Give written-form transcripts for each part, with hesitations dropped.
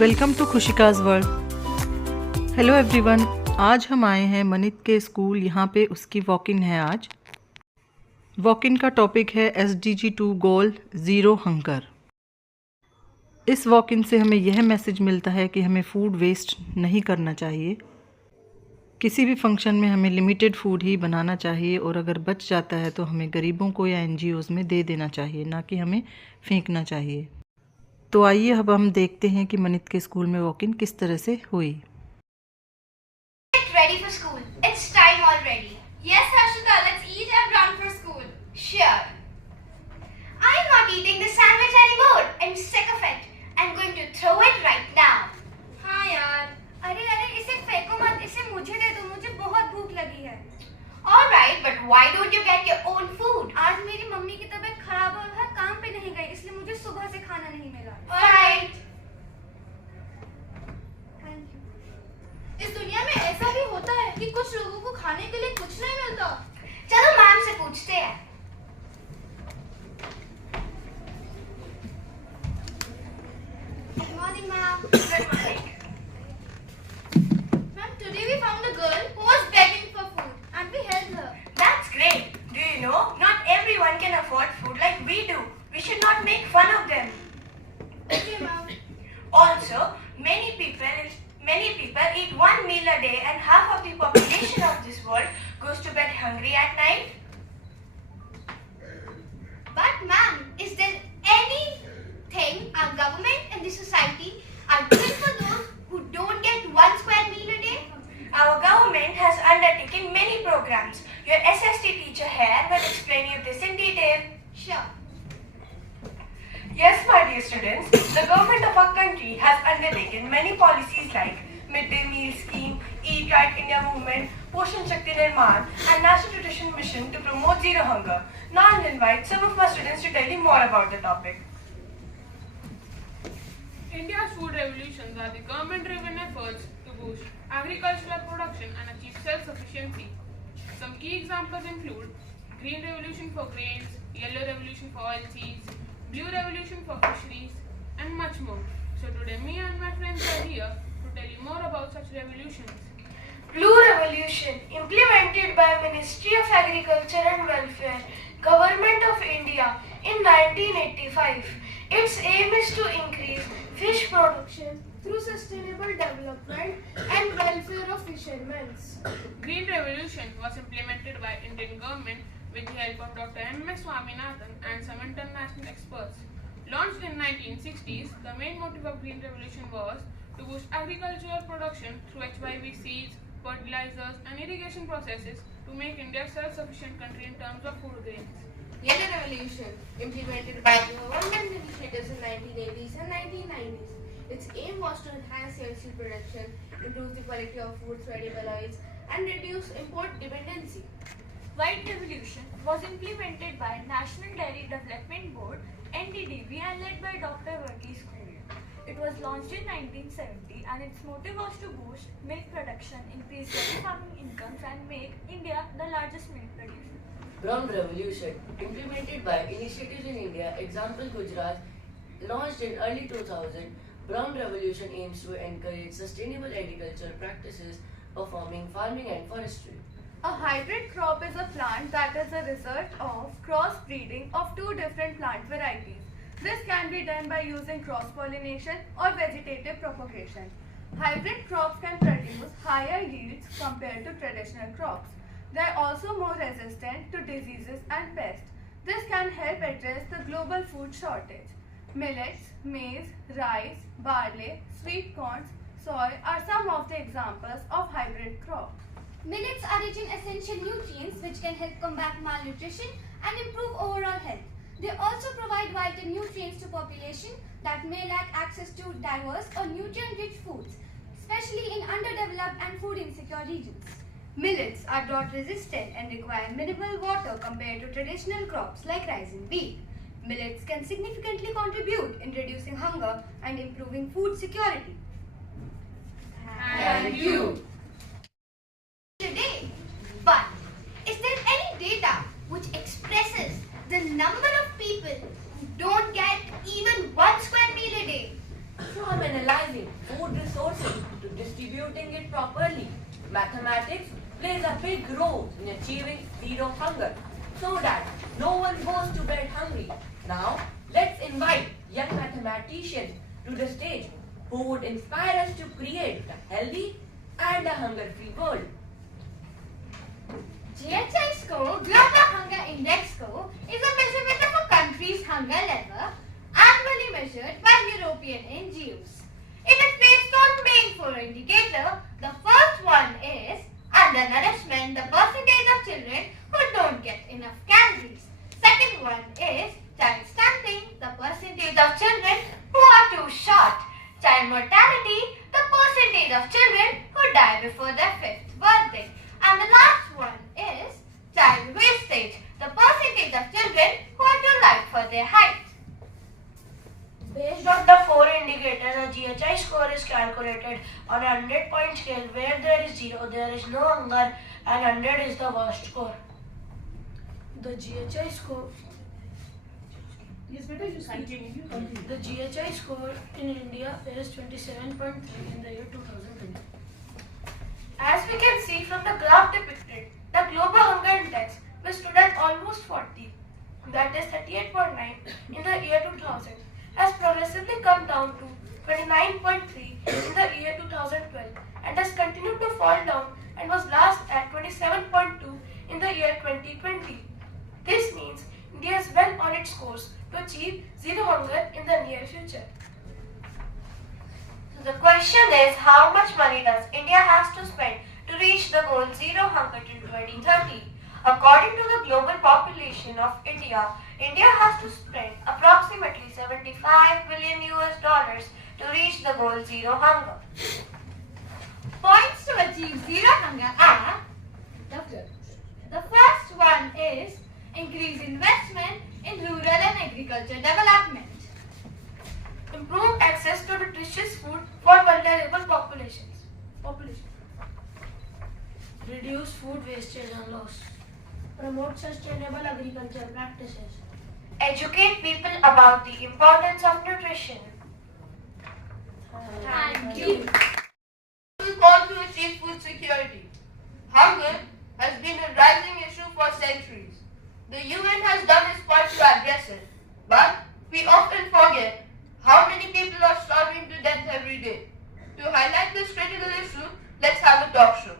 Welcome to Khushi's world. Hello everyone, आज हम आए हैं मनित के स्कूल। यहाँ पे उसकी वॉक इन है। आज वॉक इन का टॉपिक है SDG 2 गोल ज़ीरो हंगर। इस वॉक इन से हमें यह मैसेज मिलता है कि हमें फूड वेस्ट नहीं करना चाहिए। किसी भी फंक्शन में हमें लिमिटेड फूड ही बनाना चाहिए और अगर बच जाता है तो हमें गरीबों को या NGOs में दे देना चाहिए, ना कि हमें फेंकना चाहिए। तो आइए अब हम देखते हैं कि मनित के स्कूल में वॉक इन किस तरह से हुई। Get ready for school. It's time already. Yes, Ashita, let's eat and run for school. Sure. I'm not eating this sandwich anymore. I'm sick of it. I'm going to throw it right now. हाँ यार, अरे इसे फेंको मत, इसे मुझे दे दो, मुझे बहुत भूख लगी है। All right, but why don't you get your own food? आज मेरी मम्मी की तबीयत खराब है और वह काम पे नहीं गई, इसलिए मुझे सुबह से खाना नहीं मिला। All right. Thank you. इस दुनिया में ऐसा भी होता है कि कुछ लोगों को खाने के लिए कुछ नहीं मिलता। चलो मैम से पूछते हैं। Good morning, ma'am. Good morning. Ma'am, today we found a girl who was begging for food and we helped her. That's great. Do you know, not everyone can afford food like we do. We should not make fun of them. Okay, ma'am. Also, many people eat one meal a day and half of the population of this world goes to bed hungry at night. But ma'am, is there anything our government and the society are doing for those who don't get one square meal a day? Our government has undertaken many programs. Your SST teacher here will explain you this in detail. Sure. Yes, my dear students, the government of our country has undertaken many policies like Midday Meal Scheme, Eat Right India Movement, Poshan Shakti Nirman and National Nutrition Mission to promote zero hunger. Now I'll invite some of my students to tell you more about the topic. India's food revolutions are the government-driven efforts to boost agricultural production and achieve self-sufficiency. Some key examples include Green Revolution for grains, Yellow Revolution for oilseeds, Blue Revolution for fisheries, and much more. So today me and my friends are here to tell you more about such revolutions. Blue Revolution, implemented by Ministry of Agriculture and Welfare, Government of India in 1985. Its aim is to increase fish production through sustainable development and welfare of fishermen. Green Revolution was implemented by Indian government with the help of Dr. M.S. Swaminathan and some international experts. Launched in 1960s, the main motive of Green Revolution was to boost agricultural production through HYV seeds, fertilizers and irrigation processes to make India a self-sufficient country in terms of food grains. Yellow Revolution, implemented by government initiatives in 1980s and 1990s. Its aim was to enhance cereal production, improve the quality of food through edible oils, and reduce import dependency. White Revolution was implemented by National Dairy Development Board (NDDB) and led by Dr. Verghese Khool. It was launched in 1970 and its motive was to boost milk production, increase dairy farming incomes and make India the largest milk producer. Brown Revolution, implemented by initiatives in India, example Gujarat, launched in early 2000. Brown Revolution aims to encourage sustainable agricultural practices, performing farming and forestry. A hybrid crop is a plant that is a result of crossbreeding of two different plant varieties. This can be done by using cross-pollination or vegetative propagation. Hybrid crops can produce higher yields compared to traditional crops. They are also more resistant to diseases and pests. This can help address the global food shortage. Millets, maize, rice, barley, sweet corns, soy are some of the examples of hybrid crops. Millets are rich in essential nutrients which can help combat malnutrition and improve overall health. They also provide vital nutrients to population that may lack access to diverse or nutrient-rich foods, especially in underdeveloped and food insecure regions. Millets are drought resistant and require minimal water compared to traditional crops like rice and wheat. Millets can significantly contribute in reducing hunger and improving food security. Thank you. Today, but is there any data which expresses the number of people who don't get even one square meal a day? Sure, from analyzing food resources to distributing it properly, mathematics plays a big role in achieving zero hunger so that no one goes to bed hungry. Now, let's invite young mathematicians to the stage who would inspire us to create a healthy and a hunger-free world. GHI score, Global Hunger Index score, is a measurement of a country's hunger level annually measured by European NGOs. It is based on main four indicators. The first one is undernourishment, the percentage of children who don't get enough calories. Second one is child stunting, the percentage of children who are too short. Child mortality, the percentage of children who die before their 5th birthday. And the last one is child wastage, the percentage of children who are too light for their height. Based on the four indicators, a GHI score is calculated on a 100-point scale where there is 0, there is no hunger, and 100 is the worst score. The GHI score. Yes, better you continue. The GHI score in India is 27.3 in the year 2020. As we can see from the graph depicted, the global hunger index, which stood at almost 40, that is 38.9 in the year 2000, has progressively come down to 29.3 in the year 2012 and has continued to fall down and was last at 27.2 in the year 2020. This means India is well on its course to achieve zero hunger in the near future. So the question is, how much money does India has to spend to reach the goal zero hunger till 2030? According to the global population of India, India has to spend approximately $75 billion to reach the goal zero hunger. Points to achieve zero hunger are: the first one is increase investment in rural and agriculture development. Improve access to nutritious food for vulnerable populations. Reduce food wastage and loss. Promote sustainable agriculture practices. Educate people about the importance of nutrition. Thank you. We call to achieve food security. Hunger has been a rising issue for centuries. The UN has done its part to address it, but we often forget how many people are starving to death every day. To highlight this critical issue, let's have a talk show.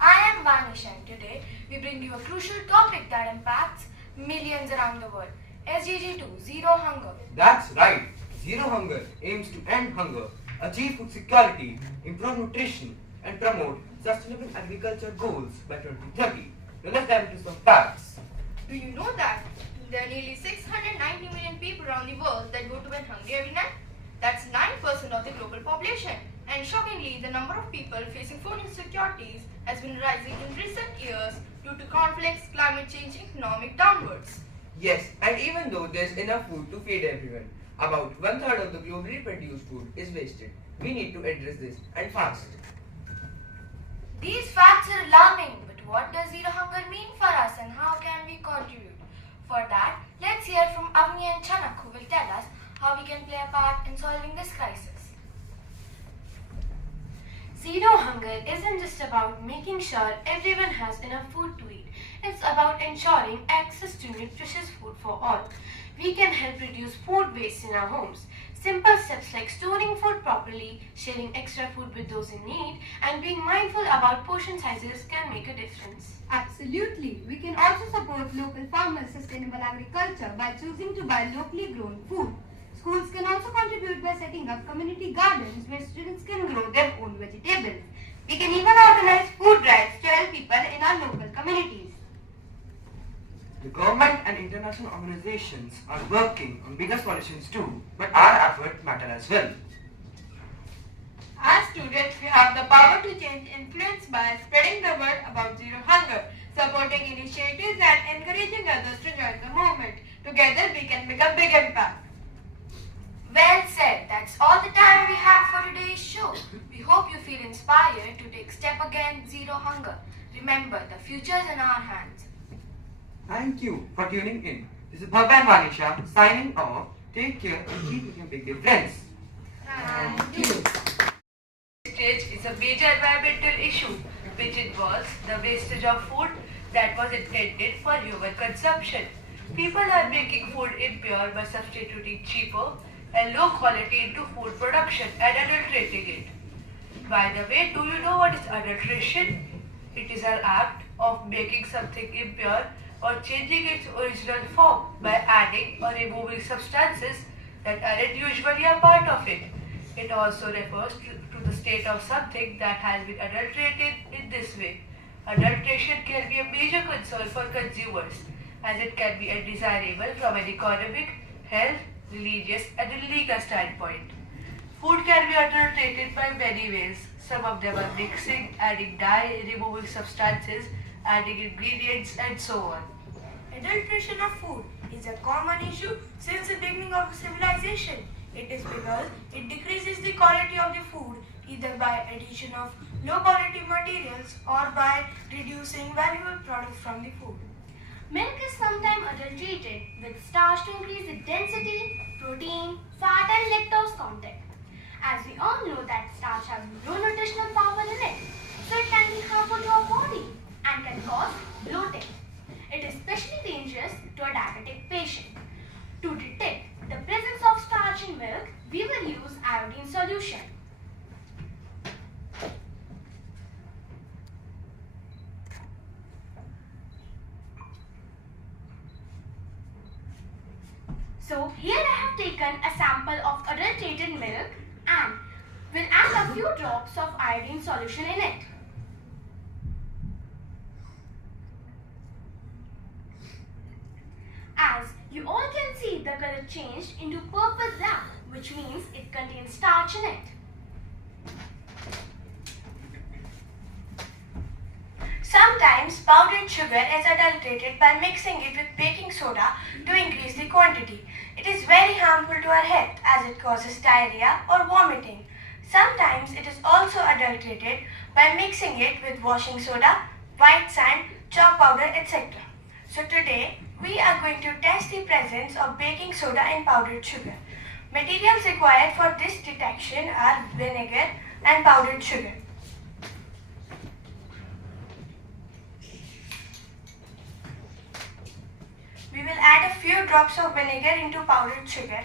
I am Vanish and today we bring you a crucial topic that impacts millions around the world. SDG 2, Zero Hunger. That's right. Zero Hunger aims to end hunger, achieve food security, improve nutrition, and promote sustainable agriculture goals by 2030. Now let's dive into some facts. Do you know that there are nearly 690 million people around the world that go to bed hungry every night? That's 9% of the global population. And shockingly, the number of people facing food insecurities has been rising in recent years due to conflicts, climate change, and economic downwards. Yes, and even though there's enough food to feed everyone, about 1/3 of the globally produced food is wasted. We need to address this and fast. These facts are alarming, but what does zero hunger mean for us and how can we contribute? For that, let's hear from Avni and Chanak, who will tell us how we can play a part in solving this crisis. Zero hunger isn't just about making sure everyone has enough food to eat. It's about ensuring access to nutritious food for all. We can help reduce food waste in our homes. Simple steps like storing food properly, sharing extra food with those in need, and being mindful about portion sizes can make a difference. Absolutely. We can also support local farmers' sustainable agriculture by choosing to buy locally grown food. Schools can also contribute by setting up community gardens where students can grow their own vegetables. We can even organize food drives to help people in our local communities. The government and international organizations are working on bigger solutions too, but our efforts matter as well. As students, we have the power to change influence by spreading the word about zero hunger, supporting initiatives and encouraging others to join the movement. Together, we can make a big impact. Well said. That's all the time we have for today's show. We hope you feel inspired to take step against zero hunger. Remember, the future is in our hands. Thank you for tuning in. This is Bhavan Vanisha signing off. Take care and keep making big difference. Thank you. Wastage is a major environmental issue which involves the wastage of food that was intended for human consumption. People are making food impure by substituting cheaper and low quality into food production and adulterating it. By the way, do you know what is adulteration? It is an act of making something impure or changing its original form by adding or removing substances that aren't usually a part of it. It also refers to the state of something that has been adulterated in this way. Adulteration can be a major concern for consumers as it can be undesirable from an economic, health, religious and legal standpoint. Food can be adulterated by many ways. Some of them are mixing, adding dye, removing substances, adding ingredients and so on. Adulteration of food is a common issue since the beginning of civilization. It is because it decreases the quality of the food either by addition of low quality materials or by reducing valuable products from the food. Milk is sometimes adulterated with starch to increase the density, protein, fat and lactose content. As we all know that starch has no nutritional power in it, so it can be harmful to our body and can cause bloating. It is especially dangerous to a diabetic patient. To detect the presence of starch in milk, we will use iodine solution. So here I have taken a sample of adulterated milk and will add a few drops of iodine solution in it. As you all can see, the color changed into purple black, which means it contains starch in it. Sometimes powdered sugar is adulterated by mixing it with baking soda to increase the quantity. It is very harmful to our health as it causes diarrhea or vomiting. Sometimes it is also adulterated by mixing it with washing soda, white sand, chalk powder, etc. So today we are going to test the presence of baking soda in powdered sugar. Materials required for this detection are vinegar and powdered sugar. We will add a few drops of vinegar into powdered sugar.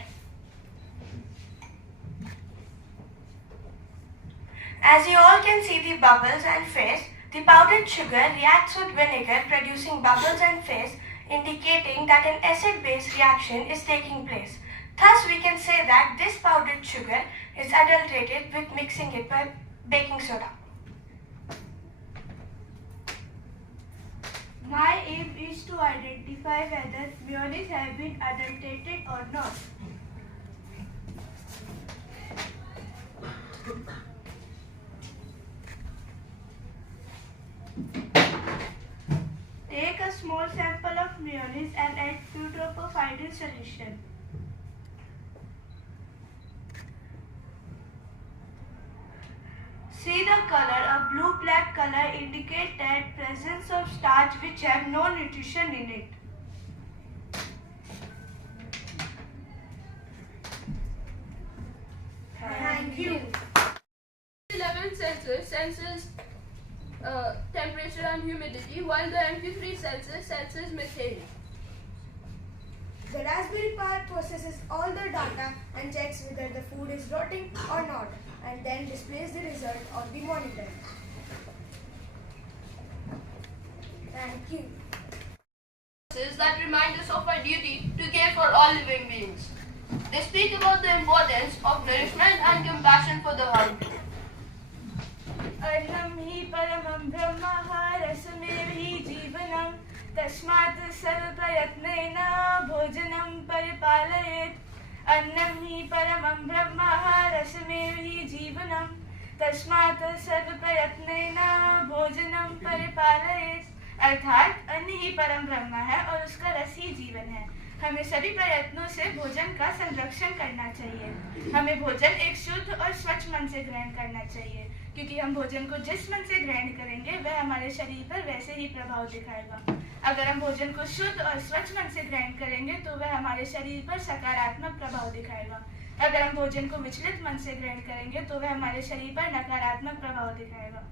As you all can see the bubbles and fizz, the powdered sugar reacts with vinegar producing bubbles and fizz, indicating that an acid-base reaction is taking place. Thus we can say that this powdered sugar is adulterated with mixing it by baking soda. My aim is to identify whether mayonnaise have been adulterated or not. Take a small sample of mayonnaise and add few drops of iodine solution. See the color, a blue-black color indicates that presence of starch which have no nutrition in it. Thank you. 11 sensors senses temperature and humidity, while the MP3 sensor senses methane. The Raspberry Pi processes all the data and checks whether the food is rotting or not, and then displays the result on the monitor. Thank you. That remind us of our duty to care for all living beings. They speak about the importance of nourishment and compassion for the hungry. अन्नं हि परमं ब्रह्म रसमेव हि जीवनं तस्मात् सर्वप्रयत्नेन भोजनं परिपालयेत् अन्नं हि परमं ब्रह्म रसमेव हि जीवनं तस्मात् सर्वप्रयत्नेन भोजनं परिपालयेत्। अर्थात अन्न ही परम ब्रह्म है और उसका रस ही जीवन है, हमें सभी प्रयत्नों से भोजन का संरक्षण करना चाहिए। हमें भोजन एक शुद्ध और स्वच्छ मन से ग्रहण करना चाहिए, क्योंकि हम भोजन को जिस मन से ग्रहण करेंगे वह हमारे शरीर पर वैसे ही प्रभाव दिखाएगा। अगर हम भोजन को शुद्ध और स्वच्छ मन से ग्रहण करेंगे तो वह हमारे शरीर पर सकारात्मक प्रभाव दिखाएगा। अगर हम भोजन को विचलित मन से ग्रहण करेंगे तो वह हमारे शरीर पर नकारात्मक प्रभाव दिखाएगा।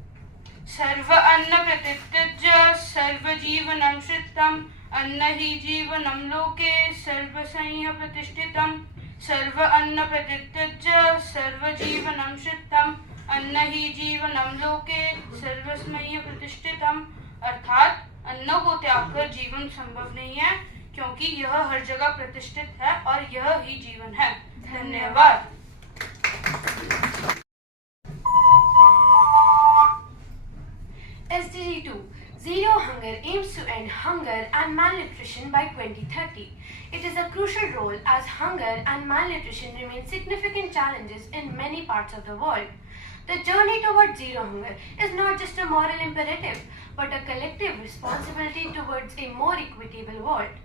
सर्व अन्न प्रतित्यज्य सर्वजीवनं श्रितम् अन्न हि जीवनं लोके सर्वसंय प्रतिष्ठितम्। सर्व अन्न प्रतित्यज्य सर्वजीवनं श्रितम् अन्न ही जीवनं लोके सर्वस्मय प्रतिष्ठितम्। अर्थात अन्न को त्याग कर जीवन संभव नहीं है, क्योंकि यह हर जगह प्रतिष्ठित है और यह ही जीवन है। धन्यवाद। SDG 2 Zero Hunger aims to end hunger and malnutrition by 2030. It is a crucial role as hunger and malnutrition remain significant challenges in many parts of the world. The journey towards zero hunger is not just a moral imperative, but a collective responsibility towards a more equitable world.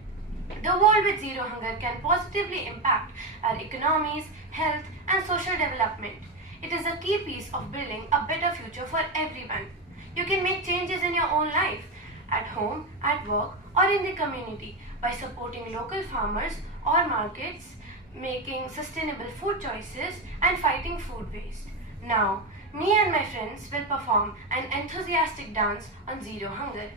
The world with zero hunger can positively impact our economies, health, and social development. It is a key piece of building a better future for everyone. You can make changes in your own life, at home, at work, or in the community by supporting local farmers or markets, making sustainable food choices, and fighting food waste. Now, me and my friends will perform an enthusiastic dance on zero hunger.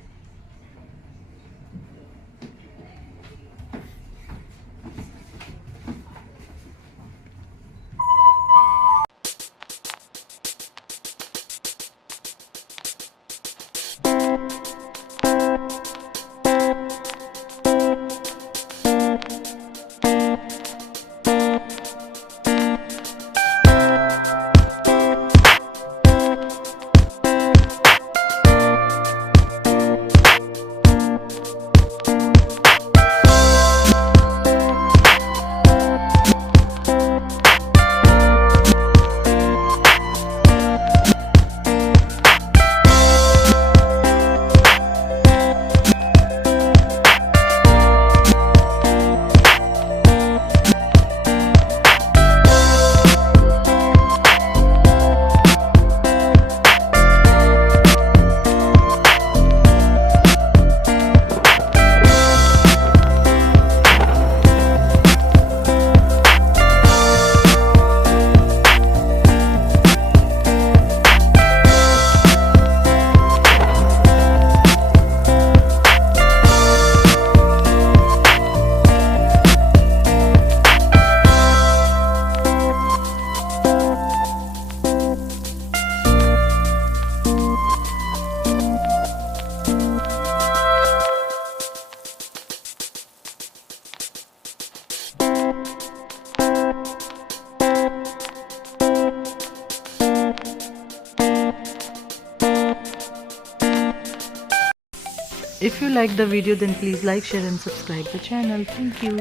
If you like the video, then please like, share and subscribe the channel. Thank you.